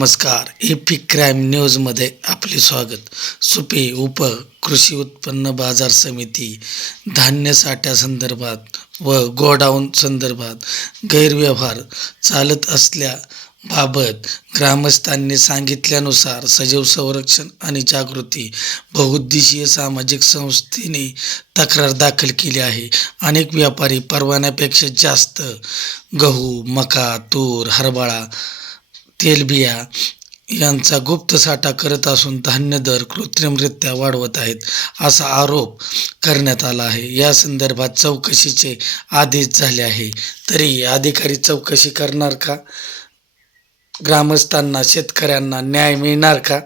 नमस्कार. AP crime न्यूजमध्ये आपले स्वागत. सुपे उप कृषी उत्पन्न बाजार समिती धान्य साठ्यासंदर्भात व गोडाऊन संदर्भात गैरव्यवहार चालत असल्याबाबत ग्रामस्थांनी सांगितल्यानुसार सजीव संरक्षण आणि जागृती बहुउद्देशीय सामाजिक संस्थेने तक्रार दाखल केली आहे. अनेक व्यापारी परवान्यापेक्षा जास्त गहू मका तूर हरभरा तेलबिया यांचा गुप्त साठा करत असून धान्य दर कृत्रिमरित्या वाढवत आहेत असा आरोप करण्यात आला आहे. या संदर्भात चौकशीचे आदेश झाले आहे. तरी अधिकारी चौकशी करणार का? ग्रामस्थांना शेतकऱ्यांना न्याय मिळणार का?